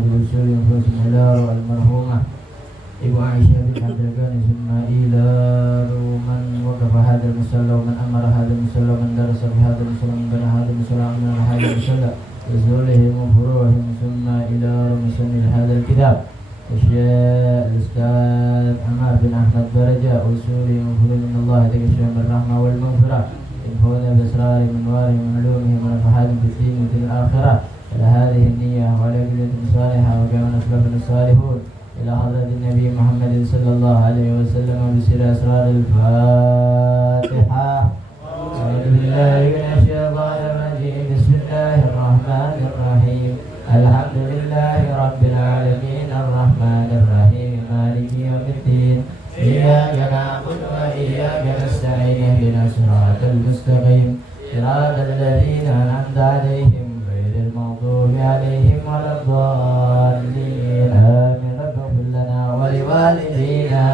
بوصول نفوس الهلال المرحومة Ibu Aisyah bin Abdul Ghani Summa ilaru man waqafa hadal musalla man amara hadal musalla man darasa fi hadal musalla man bana hadal musalla man hadal musalla yuzulihim furuhim summa ilaru musanil hadal kitab Syekh Ustaz Amar bin Ahmad Baraja usulihim furuhim min Allah takashram bil-rahmah wal-maghfirah infuna bi-asrari min warihim min ulumihim wa nafahadim bid-din wa til-akhirah ala hadhihi an-niyyah wa ala kulli salihah wa kama aslafana as-salihun إلى حضرة النبي محمد صلى الله عليه وسلم بسر أسرار الفاتحة أعوذ بالله من الشيطان الرجيم بسم الله الرحمن الرحيم الحمد لله رب العالمين الرحمن الرحيم مالك يوم الدين إياك نعبد وإياك نستعين اهدنا الصراط المستقيم صراط الذين أنعمت عليهم غير المغضوب عليهم ولا الضالين آمين ولوالدينا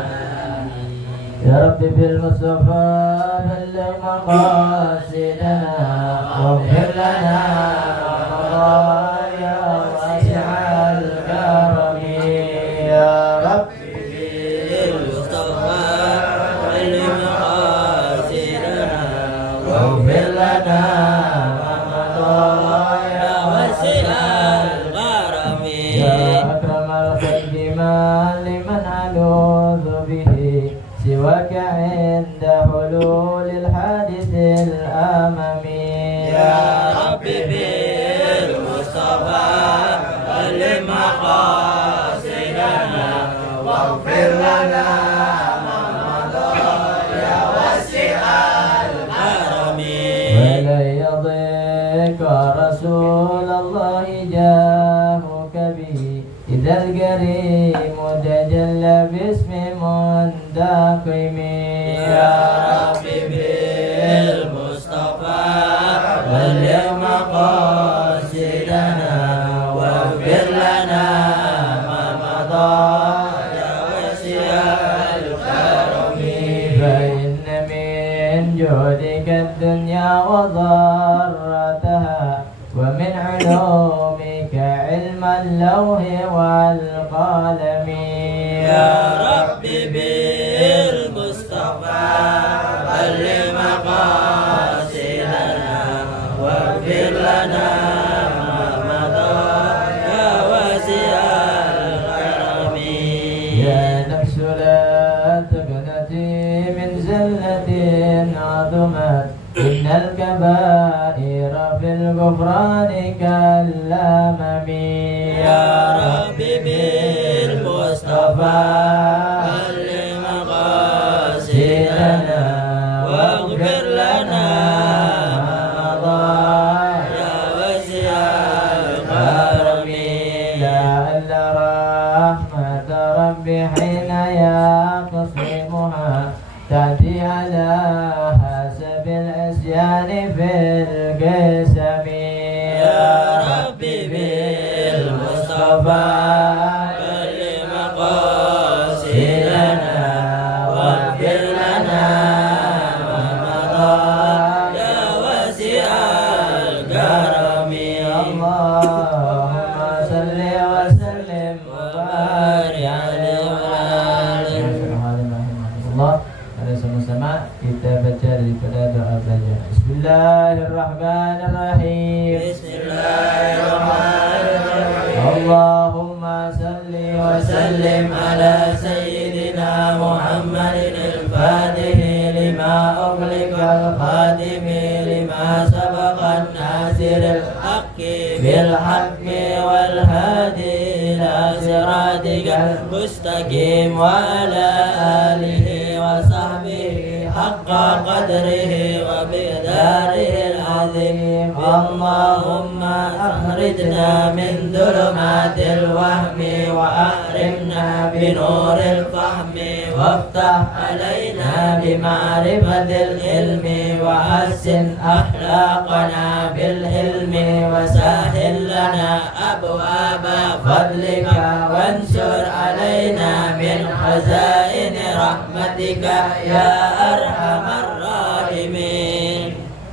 يا رب بالمصطفى بلغ مقاصدنا واغفر لنا يا واسع الكرم يا رب بالمصطفى بلغ مقاصدنا واغفر لنا يا واسع الكرم يا أكرم الخلق لمن ألوذ به سواك عند حلول الحادث الأمامي يا رب بالمصطفى بلغ مقاصدنا واغفر لنا ما مضى يا واسع الكرم ولن يضيق رسول الله جاهك به إذا الكريم تجلى باسم منتقم يا رب بالمصطفى بلغ مقاصدنا واغفر لنا ما مضى يا واسع الكرم فإن من جودك الدنيا وضرتها ومن علومك علم اللوح والقلم يا رب بالمصطفى بلغ مقاصدنا واغفر لنا ما مضى يا واسع الكرم يا نفس لا تقنطي من زلة عظمت إن الكبائر في الغفران كالأمم يا رب بالمصطفى بلغ مقاصدنا واغفر لنا ما مضى يا واسع الكرم لعل رحمة ربي حين يقسمها تأتي على حسب العصيان في القسم يا رب بالمصطفى بلغ مقاصدنا واغفر لنا ما مضى يا واسع الكرم اللهم صل وسلم وبارك عليه وعلى الله. Mari sama-sama kita baca daripada doa belajar. Bismillahirrahmanirrahim. Bismillahirrahmanirrahim. Allahumma salli wa sallim ala sayyidina Muhammadin al-Fatih lima ughliqa al-khatimi lima sabaqa an-nasir al-haqqi bil haqqi wal hadi ila siratikal mustaqim wa ala alihi حق قدره وبقداره العظيم اللهم أخرجنا من ظلمات الوهم وأكرمنا بنور الفهم وافتح علينا بمعرفة العلم وحسن أخلاقنا بالحلم وسهل لنا أبواب فضلك وانشر علينا من خزائن رحمتك يا أرحم الراحمين.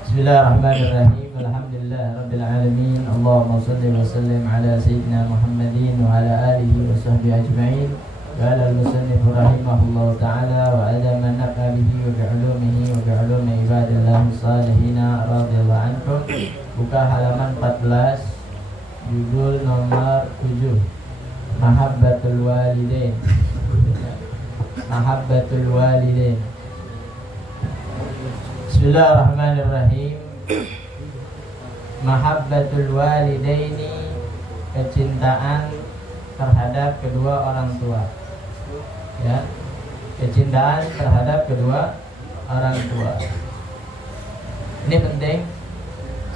بسم الله الرحمن الرحيم. الحمد لله رب العالمين. Allahumma salli wa sallim ala sayyidina Muhammadin wa ala alihi wa sahbihi ajma'in. قال المصنف رحمه الله تعالى وعلى من نفع به وبعلومه وبعلوم عباد الله الصالحين رضي الله عنكم. Buka halaman 14, judul nomor 7, Mahabbatul Walidain. Mahabbatul Walidain. Bismillahirrahmanirrahim. Mahabbatul Walidaini, kecintaan terhadap kedua orang tua. Ya, kecintaan terhadap kedua orang tua. Ini penting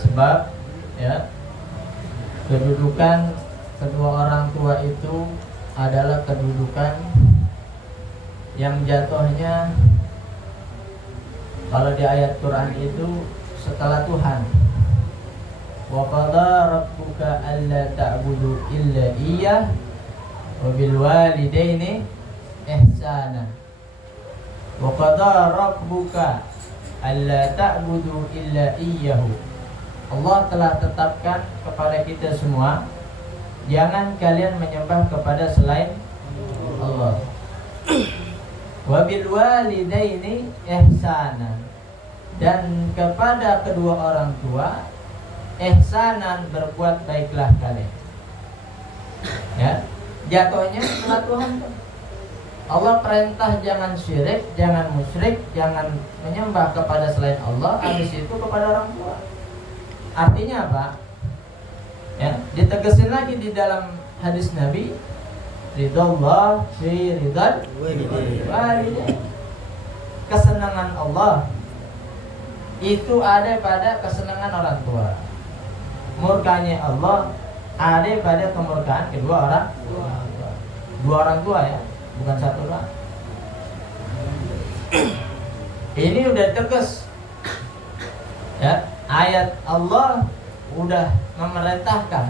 sebab ya, kedudukan kedua orang tua itu adalah kedudukan yang jatuhnya kalau di ayat Quran itu setelah Tuhan. Wa qadha rabbuka alla ta'budu illa iyyah wa bil walidaini ihsana. Wa qadha rabbuka alla ta'budu illa iyyahu. Allah telah tetapkan kepada kita semua, jangan kalian menyembah kepada selain Allah. Wa bil walidaini ihsana, dan kepada kedua orang tua ihsanan, berbuat baiklah kalian. Ya, jatuhnya setelah Tuhan. Allah perintah jangan syirik, jangan musyrik, jangan menyembah kepada selain Allah. Habis itu kepada orang tua. Artinya apa? Ya, ditegasin lagi di dalam hadis Nabi, ridallah fi ridal walidain. Kesenangan Allah itu ada pada kesenangan orang tua. Murkanya Allah ada pada kemurkaan kedua orang tua. Dua orang tua ya, bukan satu orang. Ini udah tegas. Ya, ayat Allah udah memerintahkan.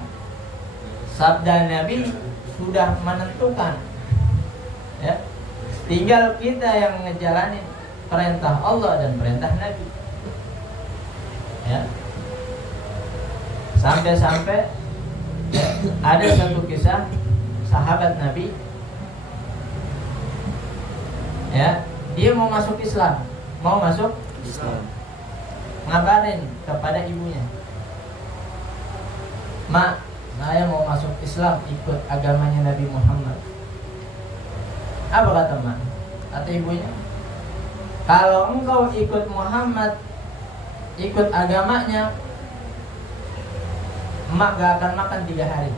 Sabda Nabi sudah menentukan. Ya. Tinggal kita yang ngejalanin perintah Allah dan perintah Nabi. Ya. Sampai-sampai ya, ada satu kisah sahabat Nabi. Ya, dia mau masuk Islam, ngabarin kepada ibunya, "Mak, saya mau masuk Islam, ikut agamanya Nabi Muhammad." Apa kata mak? Kata ibunya, "Kalau engkau ikut Muhammad, ikut agamanya, mak gak akan makan 3 hari,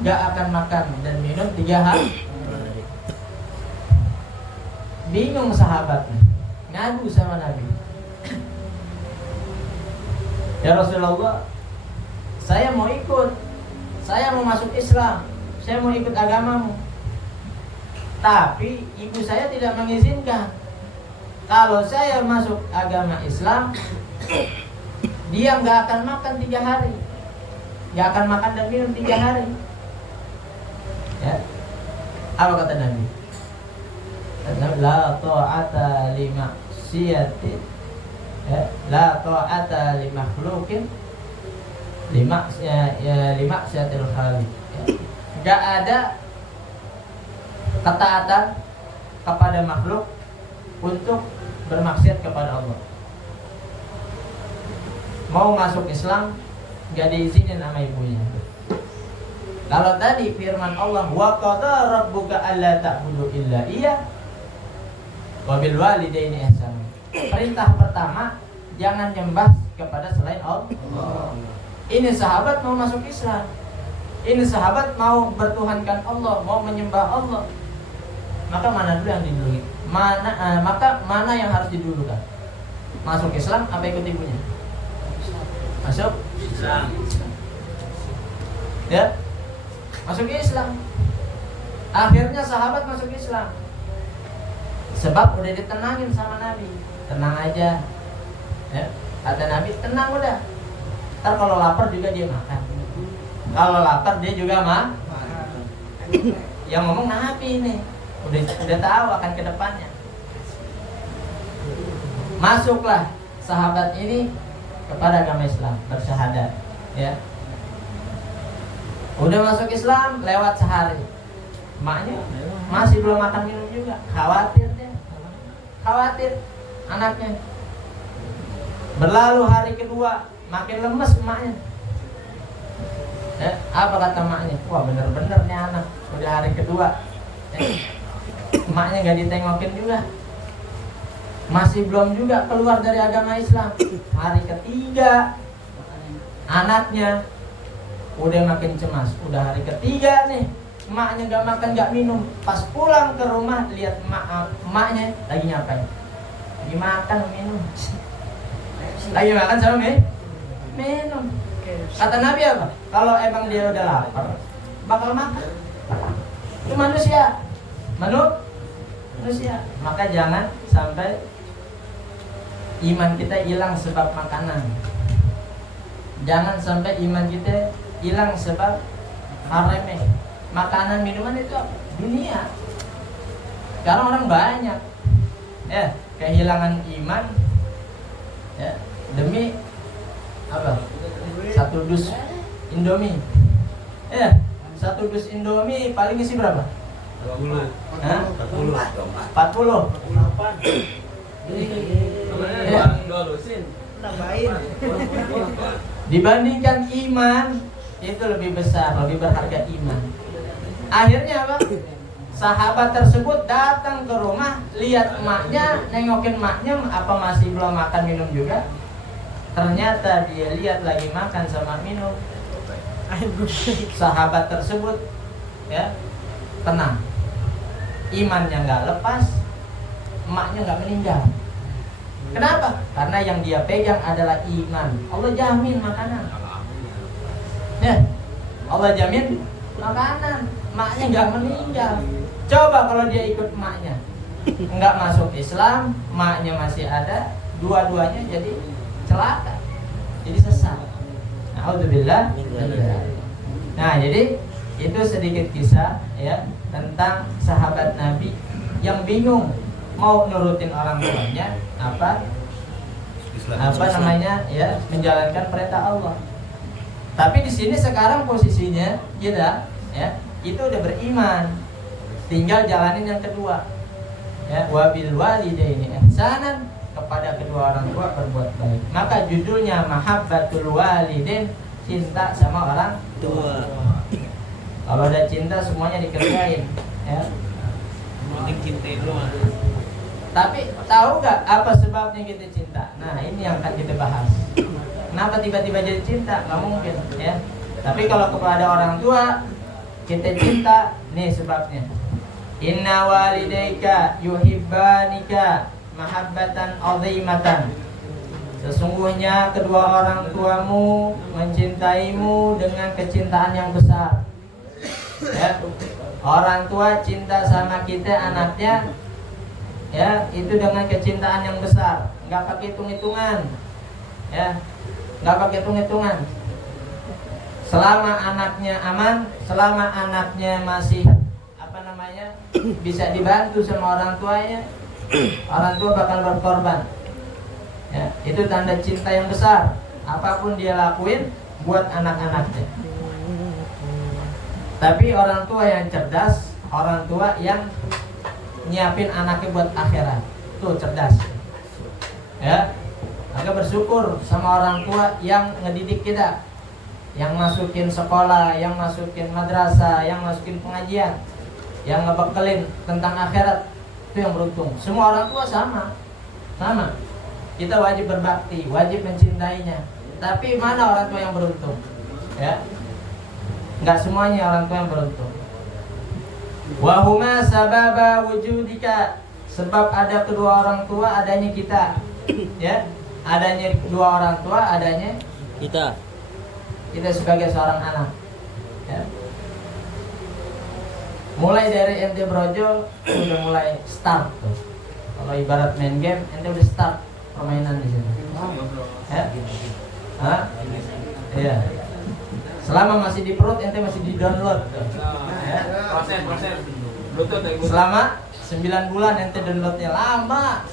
gak akan makan dan minum 3 hari." Bingung sahabatnya, ngadu sama Nabi, "Ya Rasulullah, saya mau ikut, saya mau masuk Islam, saya mau ikut agamamu, tapi ibu saya tidak mengizinkan. Kalau saya masuk agama Islam, dia nggak akan makan 3 hari, nggak akan makan dan minum 3 hari." Ya, apa kata Nabi? La ta'ata li maksiatin, ya, la ta'ata li makhluqin li maksiatil khaliq. Enggak ada ketaatan kepada makhluk untuk bermaksiat kepada Allah. Mau masuk Islam enggak diizinin sama ibunya. Kalau tadi firman Allah, wa qadha rabbuka alla ta'budu illa iyyah wa bil walidaini ihsana. Perintah pertama, jangan nyembah kepada selain Allah. Ini sahabat mau masuk Islam. Ini sahabat mau bertuhankan Allah, mau menyembah Allah. Maka mana dulu yang didulukan? Mana yang harus didulukan? Masuk Islam apa ikut ibunya? Masuk Islam. Ya, masuk Islam. Akhirnya sahabat masuk Islam. Sebab udah ditenangin sama Nabi. Tenang aja. Ya, kata Nabi, tenang udah. Ntar kalau lapar juga dia makan. Kalau lapar dia juga makan. Yang ngomong Nabi ini. Udah tahu akan ke depannya. Masuklah sahabat ini kepada agama Islam, bersyahadat, ya. Udah masuk Islam, lewat sehari, maknya masih belum makan minum juga. Khawatir dia, khawatir anaknya. Berlalu hari kedua, makin lemes emaknya. Apa kata emaknya? Wah, bener-bener nih anak, udah hari kedua. Emaknya gak ditengokin juga, masih belum juga keluar dari agama Islam. Hari ketiga, anaknya udah makin cemas. Udah hari ketiga nih, emaknya gak makan gak minum. Pas pulang ke rumah, lihat emaknya lagi ngapain? Lagi makan minum. Lagi makan sama minum. Kata Nabi apa? Kalau emang dia udah lapar, bakal makan. Itu manusia. Manusia. Maka jangan sampai iman kita hilang sebab makanan. Jangan sampai iman kita hilang sebab remeh. Makanan, minuman itu apa? Dunia. Sekarang orang banyak kehilangan iman demi apa? Satu dus Indomie. Satu dus Indomie paling isi berapa? 20. 40. Dibandingkan iman, itu lebih besar, lebih berharga iman. Akhirnya apa? Sahabat tersebut datang ke rumah, lihat emaknya, nengokin emaknya, apa masih belum makan minum juga? Ternyata dia lihat lagi makan sama minum. Sahabat tersebut tenang, imannya nggak lepas, emaknya nggak meninggal. Kenapa? Karena yang dia pegang adalah iman. Allah jamin makanan. Allah jamin makanan, emaknya nggak meninggal. Coba kalau dia ikut emaknya, nggak masuk Islam, emaknya masih ada, dua-duanya jadi celaka, jadi sesat. Alhamdulillah. Nah, jadi itu sedikit kisah tentang sahabat Nabi yang bingung mau nurutin orang tuanya menjalankan perintah Allah. Tapi di sini sekarang posisinya kita itu udah beriman, tinggal jalanin yang kedua. Wa bil walidaini ihsanan, kepada kedua orang tua berbuat baik. Maka judulnya Mahabbatul Walidin, cinta sama orang tua. Kalau ada cinta semuanya dikerjain, Penting cintai dulu. Tapi tahu nggak apa sebabnya kita cinta? Nah, ini yang akan kita bahas. Kenapa tiba-tiba jadi cinta? Nggak mungkin, Tapi kalau kepada orang tua kita cinta, nih sebabnya. Inna walidayka yuhibbanika mahabbatan azimatan. Sesungguhnya kedua orang tuamu mencintaimu dengan kecintaan yang besar. Orang tua cinta sama kita anaknya, itu dengan kecintaan yang besar, nggak pakai hitung-hitungan, nggak pakai hitung-hitungan. Selama anaknya aman, selama anaknya masih bisa dibantu sama orang tuanya, orang tua bakal berkorban. Itu tanda cinta yang besar. Apapun dia lakuin buat anak-anaknya. Tapi orang tua yang cerdas, orang tua yang nyiapin anaknya buat akhirat, tuh cerdas. Maka bersyukur sama orang tua yang ngedidik kita, yang masukin sekolah, yang masukin madrasah, yang masukin pengajian, yang ngebekelin tentang akhirat. Itu yang beruntung. Semua orang tua sama. Kita wajib berbakti, wajib mencintainya. Tapi mana orang tua yang beruntung? Enggak semuanya orang tua yang beruntung. Wa huma sababa wujudika, sebab ada kedua orang tua adanya kita. Adanya kedua orang tua adanya kita. Kita sebagai seorang anak. Mulai dari ente brojol udah mulai start tuh. Kalau ibarat main game, ente udah start permainan di sini. Iya. Selama masih di perut, ente masih di download. Proses. Selama 9 bulan ente downloadnya lama.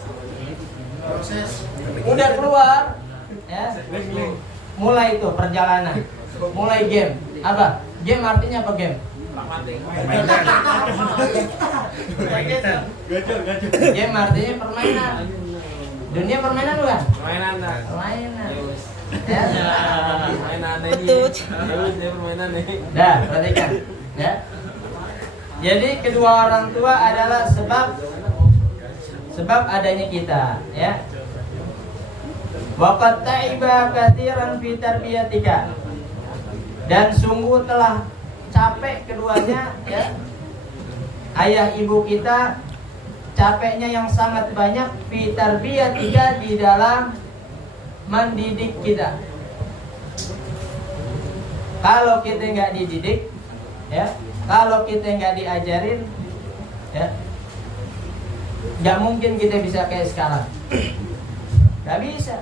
Proses. Udah keluar, mulai itu perjalanan. mulai game. Apa? Game artinya apa game? Pragmatik. Game artinya permainan. Dunia permainan bukan? Permainan dah. Permainan. Yus. Ya. Permainan ini. Betul. Yus, dia permainan nih. Dah, perhatikan. Ya. Jadi kedua orang tua adalah sebab adanya kita, ya. Waqad ta'iba katsiran fi tarbiyatika. Dan sungguh telah capek keduanya, ya. Ayah ibu kita capeknya yang sangat banyak fi tarbiyatika, di dalam mendidik kita. Kalau kita nggak dididik, ya, kalau kita nggak diajarin, ya, nggak mungkin kita bisa kayak sekarang. Nggak bisa,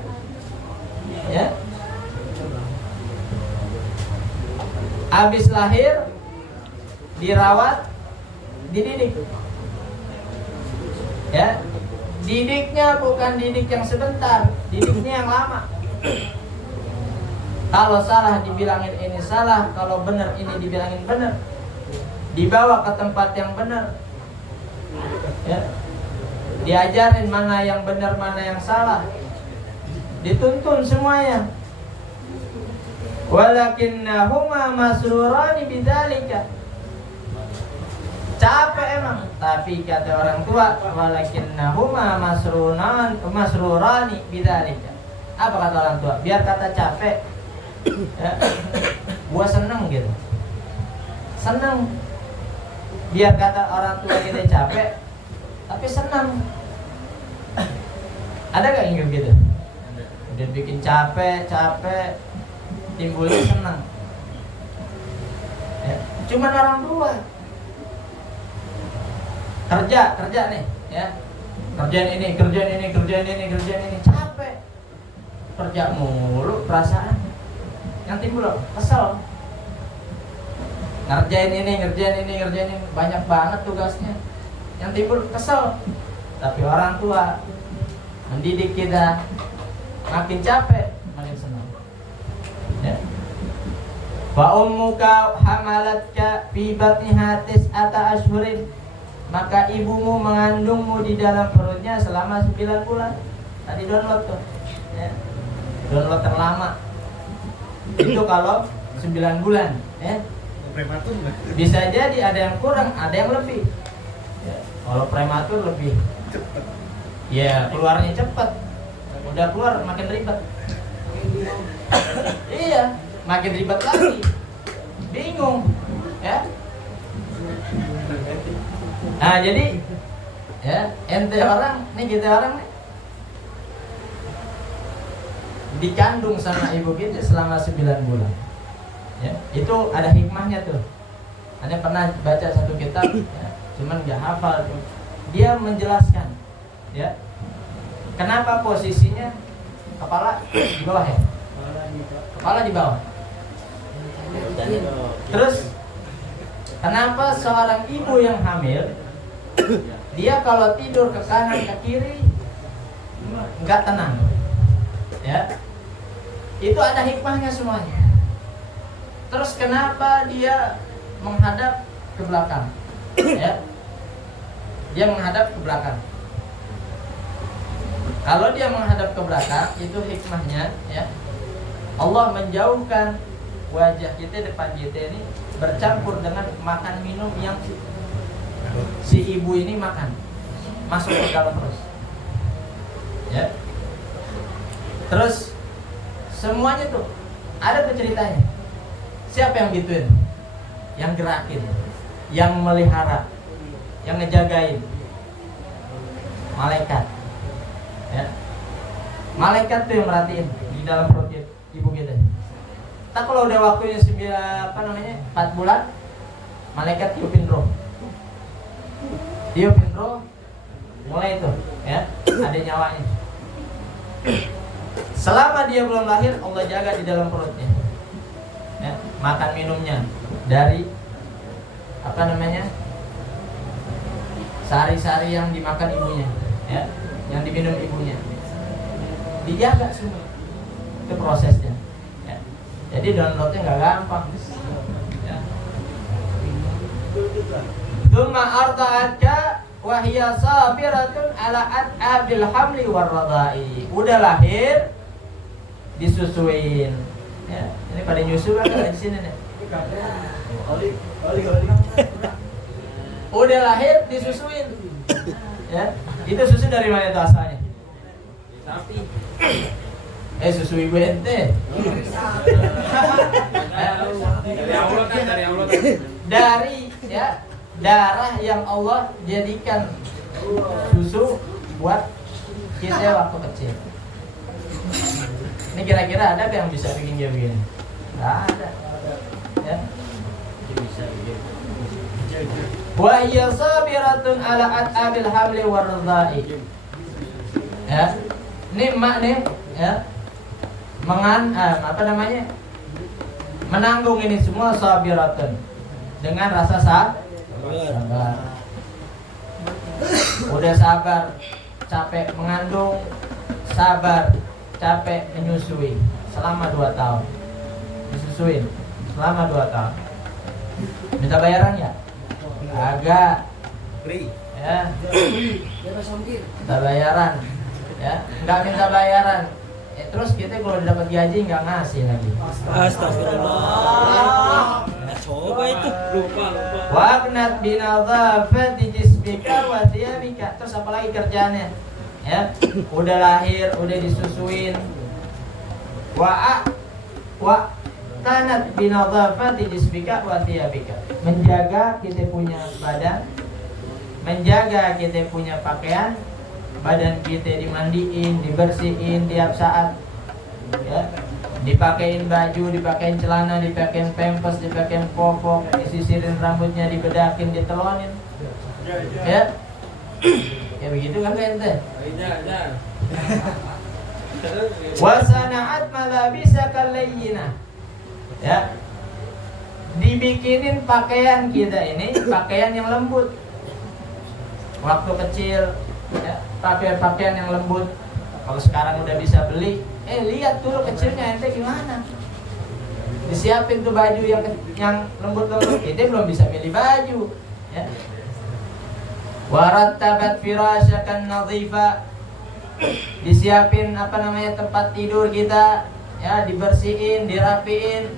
ya. Habis lahir, dirawat, dididik, ya. Didiknya bukan didik yang sebentar, didiknya yang lama. Kalau salah dibilangin ini salah, kalau benar ini dibilangin benar. Dibawa ke tempat yang benar, ya. Diajarin mana yang benar, mana yang salah. Dituntun semuanya. Walakinnahuma masrurani bidzalika. Capek emang, tapi kata orang tua, walakinnahuma masrurani bidzalika. Apa kata orang tua? Biar kata capek, ya, gua seneng gitu. Seneng. Biar kata orang tua kita capek, tapi senang. Ada gak yang gitu? Udah bikin capek, timbulnya senang. Ya, cuman orang tua. Kerja nih, ya. Kerjaan ini, capek. Kerja mulu, perasaan yang timbul kesel. Ngerjain ini, banyak banget tugasnya. Yang timbul kesel. Tapi orang tua mendidik kita, makin capek, makin senang. Ya. Wa ummuka hamalatka fi batniha tis'ata ashhurin. Maka ibumu mengandungmu di dalam perutnya selama 9 bulan. Tadi download tuh, ya. Download terlama. Itu kalau 9 bulan, ya. Bisa jadi ada yang kurang, ada yang lebih. Ya, kalau prematur lebih. Ya, keluarnya cepat. Udah keluar makin ribet. Iya, makin ribet lagi. Bingung, ya. Nah, jadi ya, ente orang, nih kita orang nih dikandung sama ibu kita selama 9 bulan. Ya, itu ada hikmahnya tuh. Anda pernah baca satu kitab, ya, cuman nggak hafal tuh. Dia menjelaskan, ya, kenapa posisinya kepala di bawah, ya? Kepala di bawah. Terus kenapa seorang ibu yang hamil, dia kalau tidur ke kanan ke kiri nggak tenang, ya? Itu ada hikmahnya semuanya. Terus kenapa dia menghadap ke belakang, ya? Dia menghadap ke belakang. Kalau dia menghadap ke belakang, itu hikmahnya, ya. Allah menjauhkan wajah kita, depan kita ini bercampur dengan makan minum yang si ibu ini makan, masuk ke dalam perut, ya. Terus semuanya tuh ada tuh ceritanya. Siapa yang gituin? Yang gerakin, yang melihara, yang ngejagain? Malaikat, ya. Malaikat tuh yang merhatiin di dalam perut ibu kita. Tak kalau udah waktunya 4 bulan, malaikat tiupin roh. Tiupin roh, mulai itu, ya, ada nyawanya. Selama dia belum lahir, Allah jaga di dalam perutnya, ya, makan minumnya dari sari-sari yang dimakan ibunya, ya, yang diminum ibunya, dijaga semua. Itu prosesnya, ya. Jadi downloadnya nggak gampang. Ya. Tsumma arda'atka wa hiya sabiratun ala at'abil hamli war radai. Udah lahir disusuin. Ya, ini pada nyusu kan di sini nih. Udah lahir disusuin. Ya, itu susu dari mana itu asalnya? Sapi. Susu ibu ente. Dari Allah kan, dari Allah kan. Dari ya darah yang Allah jadikan susu buat kita waktu kecil. Ini kira-kira ada yang bisa bikin dia begini? Nggak ada. Ya. Wa hiya sabiratun ala at'abil hamli war radai. Ya. Ini emak nih, ya. Menanggung ini semua sabiratun dengan rasa sabar. Udah sabar, capek mengandung, sabar, capek menyusui selama 2 tahun. Disusuin selama 2 tahun. Minta bayaran ya? Agak. Ya. Minta bayaran. Ya, enggak minta bayaran. Terus kita kalau dapat gaji nggak ngasih lagi. Astagfirullah. Coba itu. Lupa. Waqnat binadhafati jismika wa thiyabika. Terus apa lagi kerjaannya? Ya, udah lahir, udah disusuin. Wa tanat binadhafati jismika wa thiyabika. Menjaga kita punya badan, menjaga kita punya pakaian, badan kita dimandiin, dibersihin tiap saat, ya, dipakein baju, dipakein celana, dipakein pampers, dipakein popok, disisirin rambutnya, dibedakin, ditelonin, ya, ya begitu kan ente. Wasana'at malabisa kalayyina, ya, dibikinin pakaian kita ini, pakaian yang lembut. Waktu kecil, ya, pakaian yang lembut. Kalau sekarang udah bisa beli, lihat dulu kecilnya ente gimana. Disiapin tuh baju yang lembut-lembut. Kita belum bisa milih baju, ya. Warattabat firasyakan nadhifa. Disiapin tempat tidur kita, ya, dibersihin, dirapiin.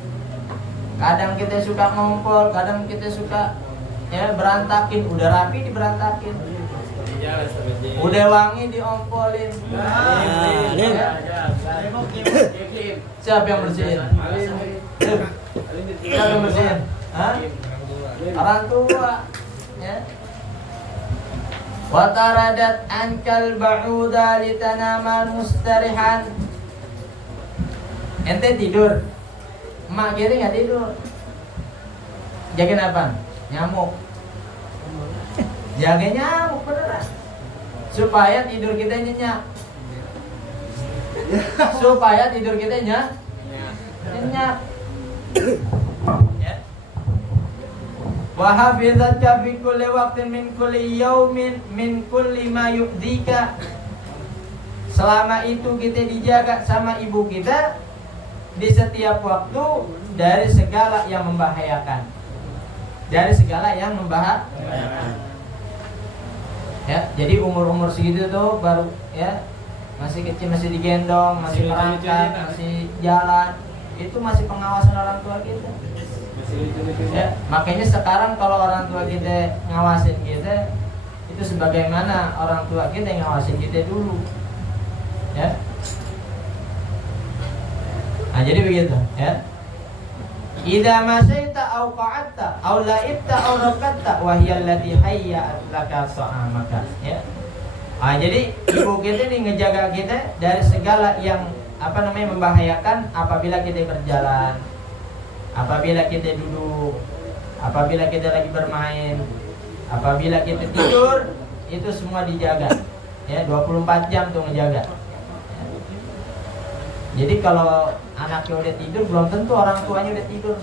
Kadang kita suka ngompol, kadang kita suka, ya, berantakin. Udah rapi diberantakin. Udah wangi diompolin. Siapa yang bersihin? Siapa yang bersihin? Hah? Orang tua, ya. Wa taradat ankal ba'uda litanamal mustarihan. Ente tidur, emak kiri nggak tidur. Jagain apa? Nyamuk. Jaga nyamuk beneran. Supaya tidur kita nyenyak. Supaya tidur kita nyenyak. Ya. Wa hafizatka fi kulli waqtin min kulli yaumin min kulli ma yu'dhika. Selama itu kita dijaga sama ibu kita di setiap waktu dari segala yang membahayakan. Dari segala yang membahayakan. Ya, jadi umur segitu tuh baru, ya, masih kecil, masih digendong, masih merangkak, masih jalan, itu masih pengawasan orang tua kita. Ya, makanya sekarang kalau orang tua kita ngawasin kita, itu sebagaimana orang tua kita ngawasin kita dulu, ya. Nah, jadi begitu, ya. Idza masyaita aw qa'adta aw la'ibta aw rakatta wa hiya allati hayya'at laka ta'amaka, ya. Jadi ibu kita ini ngejaga kita dari segala yang membahayakan apabila kita berjalan, apabila kita duduk, apabila kita lagi bermain, apabila kita tidur, itu semua dijaga. Ya, 24 jam tuh ngejaga. Jadi kalau anaknya udah tidur, belum tentu orang tuanya udah tidur.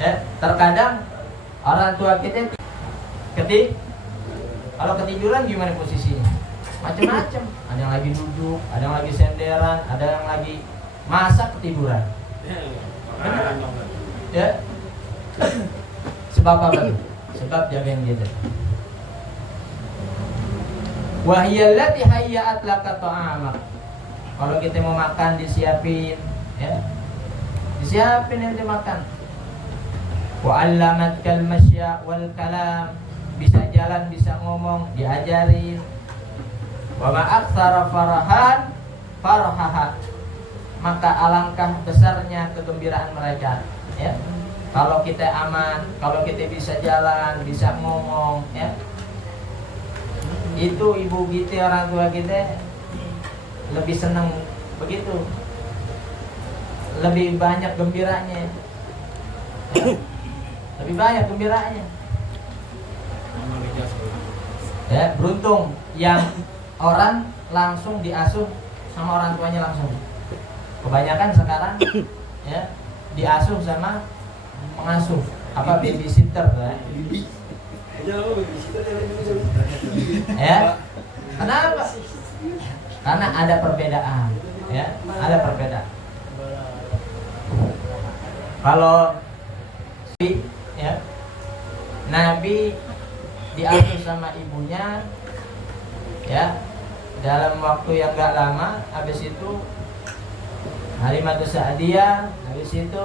Ya, terkadang orang tua kita kalau ketiduran gimana posisinya? Macam-macam. Ada yang lagi duduk, ada yang lagi senderan, ada yang lagi masak ketiduran. Ya. Sebab apa? Sebab jaga yang gitu. Wahiyallati hayya'at laka ta'amak. Kalau kita mau makan disiapin, ya. Disiapin yang dimakan. Wa 'allamatkal masya wal kalam. Bisa jalan, bisa ngomong, diajarin. Wa ma aktsara farahaha. Maka alangkah besarnya kegembiraan mereka, ya. Kalau kita aman, kalau kita bisa jalan, bisa ngomong, ya. Itu ibu kita, orang tua kita lebih senang begitu. Lebih banyak gembiranya. Ya. Lebih banyak gembiranya. Ya, beruntung yang orang langsung diasuh sama orang tuanya langsung. Kebanyakan sekarang ya diasuh sama pengasuh, apa babysitter ya. Ya. Kenapa? Karena ada perbedaan, ya, ada perbedaan. Kalau ya, Nabi diasuh sama ibunya, ya, dalam waktu yang gak lama. Habis itu Halimatus Sa'diyah, habis itu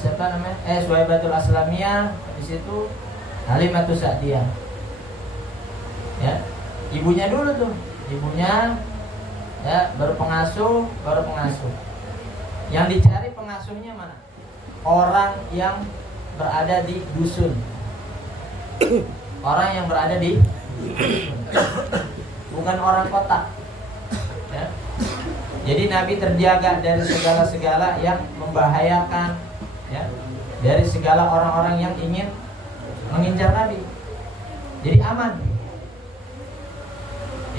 siapa namanya? Suwaibatul Aslamiyah, habis itu Halimatus Sa'diyah. Ya, ibunya dulu tuh, ibunya, ya, baru pengasuh. Yang dicari pengasuhnya mana? Orang yang berada di dusun. Orang yang berada di dusun. Bukan orang kota. Ya. Jadi Nabi terjaga dari segala-segala yang membahayakan, ya, dari segala orang-orang yang ingin mengincar Nabi. Jadi aman.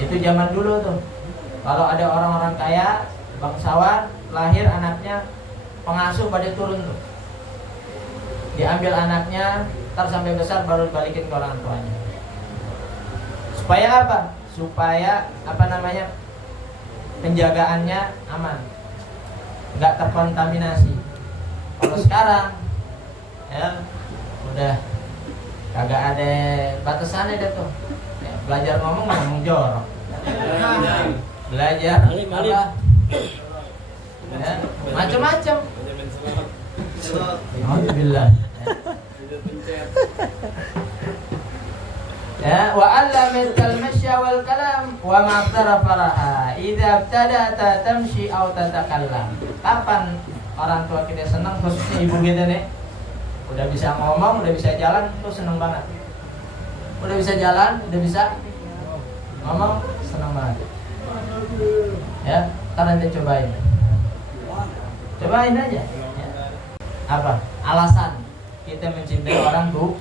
Itu zaman dulu tuh. Kalau ada orang-orang kaya, bangsawan, lahir anaknya, pengasuh pada turun tuh. Diambil anaknya, ntar sampai besar baru balikin ke orang tuanya. Supaya apa? Supaya penjagaannya aman, nggak terkontaminasi. Kalau sekarang, ya, udah kagak ada batasannya deh tuh. Ya, belajar ngomong jorok. Belajar apa? Ya, macam-macam. Alhamdulillah. Ya, wa 'allamatkal masya wal kalam wa ma faraha idza ibtada'ta tamshi aw tatakallam. Kapan orang tua kita senang, khususnya ibu kita nih, udah bisa ngomong, udah bisa jalan, tuh senang banget. Udah bisa jalan, udah bisa ngomong, senang banget. Ya, ntar nanti cobain aja, ya. Apa alasan kita mencintai orang tua?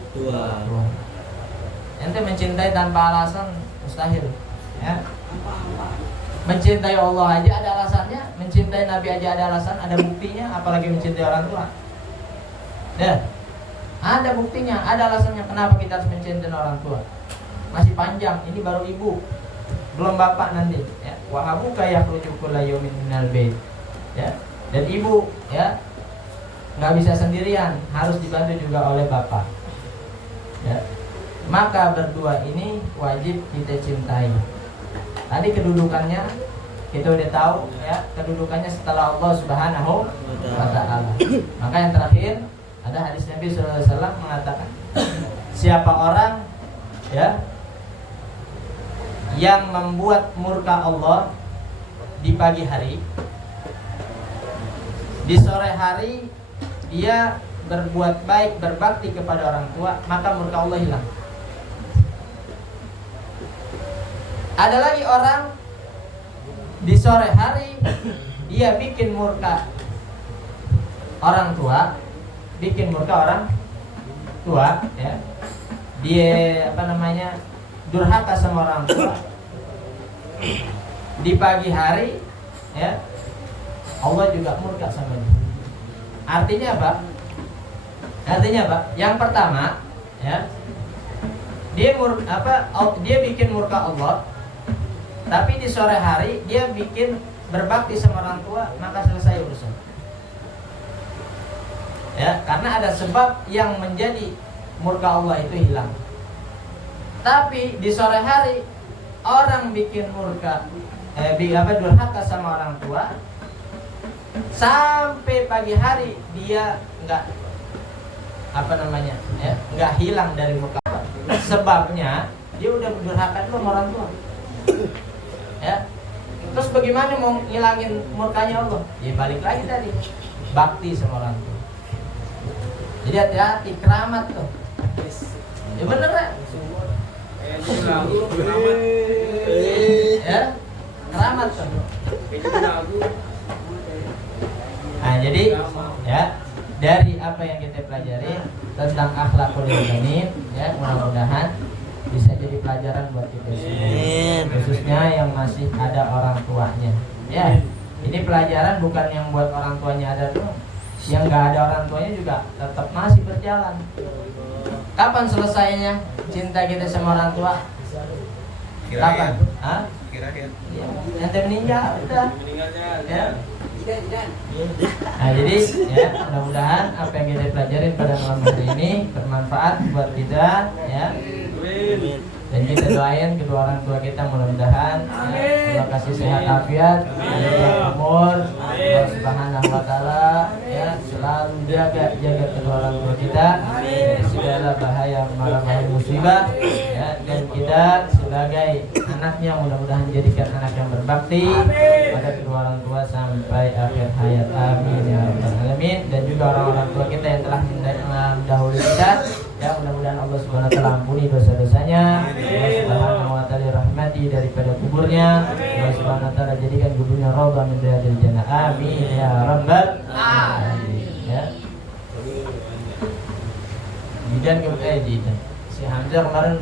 Ente mencintai tanpa alasan mustahil, ya. Mencintai Allah aja ada alasannya, mencintai Nabi aja ada alasan, ada buktinya, apalagi mencintai orang tua. Ya, ada buktinya, ada alasannya kenapa kita harus mencintai orang tua. Masih panjang, ini baru ibu, belum bapak nanti, ya. Wa abuka yakhruju kulla yawmin minal bait, ya. Dan ibu, ya, nggak bisa sendirian, harus dibantu juga oleh bapak, ya. Maka berdua ini wajib kita cintai. Tadi kedudukannya kita udah tahu, ya, kedudukannya setelah Allah Subhanahu wa ta'ala. Maka yang terakhir ada hadis Nabi sallallahu alaihi wasallam mengatakan, siapa orang, ya, yang membuat murka Allah di pagi hari, di sore hari dia berbuat baik, berbakti kepada orang tua, maka murka Allah hilang. Ada lagi orang di sore hari dia bikin murka orang tua, ya. Dia durhaka sama orang tua. Di pagi hari, ya, Allah juga murka sama dia. Artinya apa? Yang pertama, ya, dia bikin murka Allah, tapi di sore hari dia bikin berbakti sama orang tua, maka selesai urusan. Ya, karena ada sebab yang menjadi murka Allah itu hilang. Tapi di sore hari orang bikin murka, durhaka sama orang tua, sampai pagi hari dia nggak hilang dari murka Allah. Sebabnya dia udah durhaka dulu sama orang tua. Ya. Terus bagaimana mau ngilangin murkanya Allah? Ya balik lagi tadi, bakti sama orang tua. Jadi hati-hati, keramat tuh. Ya bener ya? Ya, keramat tuh. Nah jadi ya, dari apa yang kita pelajari tentang akhlakul mukminin, ya mudah-mudahan bisa jadi pelajaran buat kita semua, khususnya yang masih ada orang tuanya. Ya, ini pelajaran bukan yang buat orang tuanya ada doang, yang nggak ada orang tuanya juga tetap masih berjalan. Kapan selesainya cinta kita sama orang tua? Kapan? Hah? Kira-kira. Ya, nanti meninggal udah. Ya. Nah jadi ya mudah-mudahan apa yang kita pelajarin pada malam hari ini bermanfaat buat kita, ya. Dan kita doain kedua orang tua kita mudah-mudahan ya, Allah kasih sehat afiat, panjang umur, Allah Subhanahu wa taala ya selalu jaga kedua orang tua kita dari segala bahaya mara musibah, ya, dan kita sebagai anaknya mudah-mudahan jadikan anak yang berbakti pada kedua orang tua sampai akhir hayat, amin ya rabbal alamin. Dan juga orang-orang tua kita yang telah mendahului kita, ya mudah-mudahan Allah Subhanahu wa taala ampuni dosa-dosanya, Allah Subhanahu wa taala rahmati daripada kuburnya, Allah Subhanahu wa taala jadikan kuburnya raudhah min riyadil jannah, amin ya rabbal alamin. Ya. Jidan si Hamzah kemarin